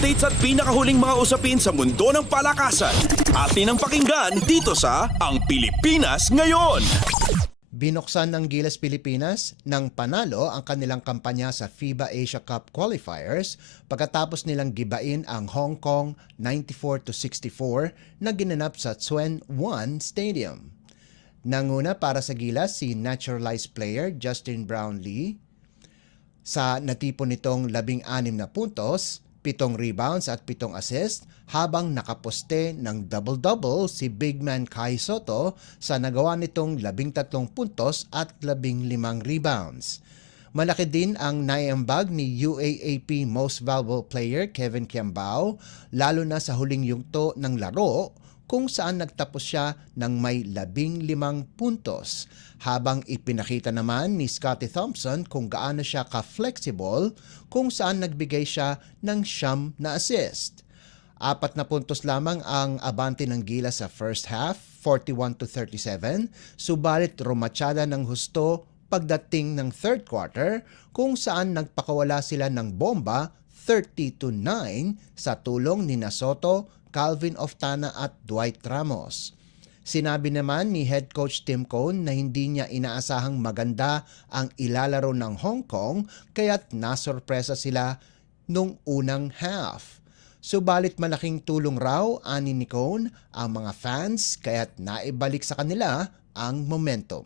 Updates at pinakahuling mga usapin sa mundo ng palakasan. Atin ang pakinggan dito sa Ang Pilipinas Ngayon. Binuksan ng Gilas Pilipinas ng panalo ang kanilang kampanya sa FIBA Asia Cup qualifiers pagkatapos nilang gibain ang Hong Kong 94-64 na ginanap sa Tsuen Wan Stadium. Nanguna para sa Gilas si naturalized player Justin Brownlee sa natipon nitong 16 na puntos, 7 rebounds at 7 assists habang nakaposte ng double-double si big man Kai Sotto sa nagawa nitong 13 puntos at 15 rebounds. Malaki din ang naiambag ni UAAP Most Valuable Player Kevin Kiambao lalo na sa huling yugto ng laro kung saan nagtapos siya ng may 15 puntos, habang ipinakita naman ni Scottie Thompson kung gaano siya ka-flexible kung saan nagbigay siya ng 9 na assist. 4 na puntos lamang ang abante ng Gilas sa first half, 41-37, subalit rumatsyada ng husto pagdating ng third quarter kung saan nagpakawala sila ng bomba 30-9 sa tulong ni Sotto, Calvin Oftana at Dwight Ramos. Sinabi naman ni head coach Tim Cone na hindi niya inaasahang maganda ang ilalaro ng Hong Kong kaya't nasorpresa sila nung unang half. Subalit malaking tulong raw ani ni Cone ang mga fans kaya't naibalik sa kanila ang momentum.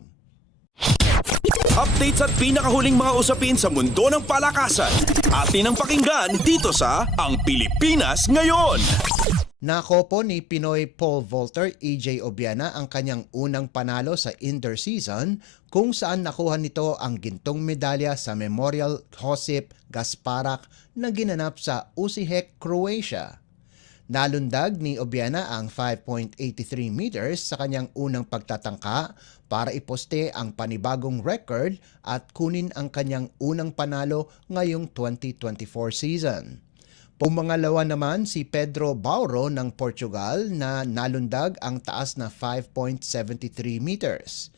Updates at pinakahuling mga usapin sa mundo ng palakasan. Atin ang pakinggan dito sa Ang Pilipinas Ngayon. Nakopo ni Pinoy pole vaulter EJ Obiana ang kanyang unang panalo sa indoor season kung saan nakuha nito ang gintong medalya sa Memorial Josip Gasparak na ginanap sa Osijek, Croatia. Nalundag ni Obiana ang 5.83 meters sa kanyang unang pagtatangka para iposte ang panibagong record at kunin ang kanyang unang panalo ngayong 2024 season. Pumangalawa naman si Pedro Bauro ng Portugal na nalundag ang taas na 5.73 meters.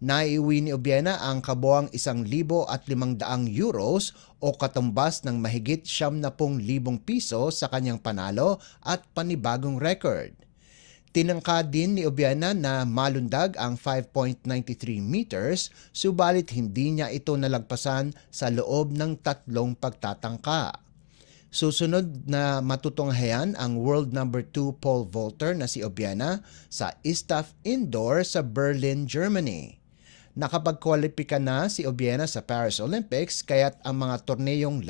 Naiuwi ni Obiana ang kabuang 1,500 euros o katumbas ng mahigit 70,000 piso sa kanyang panalo at panibagong record. Tinangka din ni Obiana na malundag ang 5.93 meters subalit hindi niya ito nalagpasan sa loob ng 3 pagtatangka. Susunod na matutunghayan ang world number 2 pole vaulter na si Obiana sa ISTAF Indoor sa Berlin, Germany. Nakapagkwalipika na si Obiana sa Paris Olympics kaya't ang mga torneyong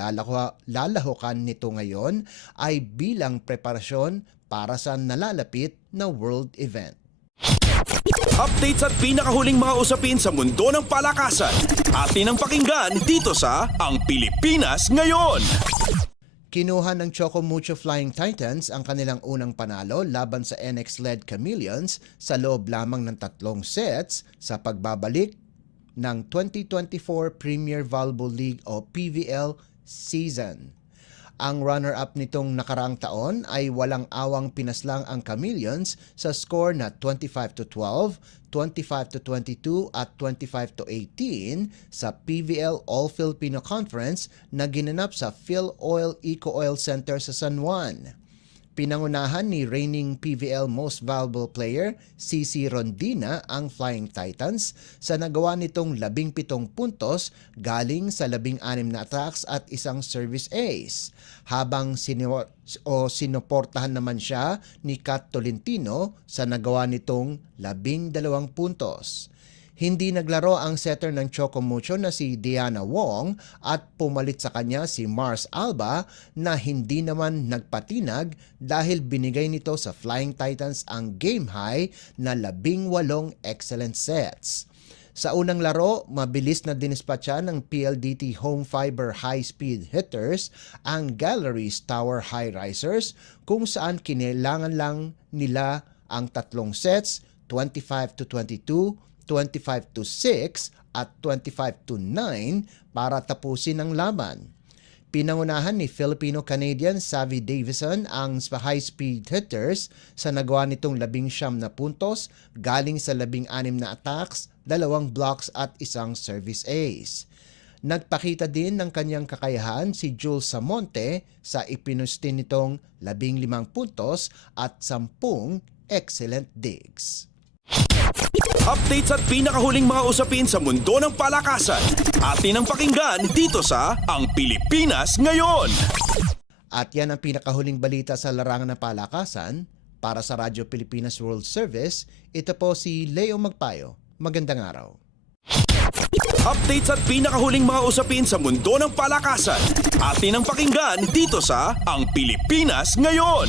lalahukan nito ngayon ay bilang preparasyon para sa nalalapit na world event. Updates at pinakahuling mga usapin sa mundo ng palakasan. Atin ang pakinggan dito sa Ang Pilipinas Ngayon. Kinuha ng Choco Mucho Flying Titans ang kanilang unang panalo laban sa NX-led Chameleons sa loob lamang ng 3 sets sa pagbabalik ng 2024 Premier Volleyball League o PVL season. Ang runner-up nitong nakaraang taon ay walang awang pinaslang ang Chameleons sa score na 25-12, 25-22 at 25-18 sa PVL All-Filipino Conference na ginanap sa PhilOil Eco Oil Center sa San Juan. Pinangunahan ni reigning PVL Most Valuable Player CC Rondina ang Flying Titans sa nagawa nitong 17 puntos galing sa 16 na attacks at 1 service ace, habang sinuportahan naman siya ni Kat Tolentino sa nagawa nitong 12 puntos. Hindi naglaro ang setter ng Choco Mucho na si Diana Wong at pumalit sa kanya si Mars Alba na hindi naman nagpatinag dahil binigay nito sa Flying Titans ang game high na 18 excellent sets. Sa unang laro, mabilis na dinispatcha ng PLDT Home Fiber high-speed hitters ang Galleries Tower High Risers kung saan kinailangan lang nila ang 3 sets, 25-22, 25-6 at 25-9 para tapusin ang laban. Pinangunahan ni Filipino-Canadian Savvy Davison ang high-speed hitters sa nagawa nitong 19 na puntos galing sa 16 na attacks, 2 blocks at 1 service ace. Nagpakita din ng kanyang kakayahan si Jules Samonte sa ipinustin nitong 15 puntos at 10 excellent digs. Updates at pinakahuling mga usapin sa mundo ng palakasan. Atin ang pakinggan dito sa Ang Pilipinas Ngayon. At yan ang pinakahuling balita sa larangan ng palakasan. Para sa Radyo Pilipinas World Service, ito po si Leo Magpayo. Magandang araw. Updates at pinakahuling mga usapin sa mundo ng palakasan. Atin ang pakinggan dito sa Ang Pilipinas Ngayon.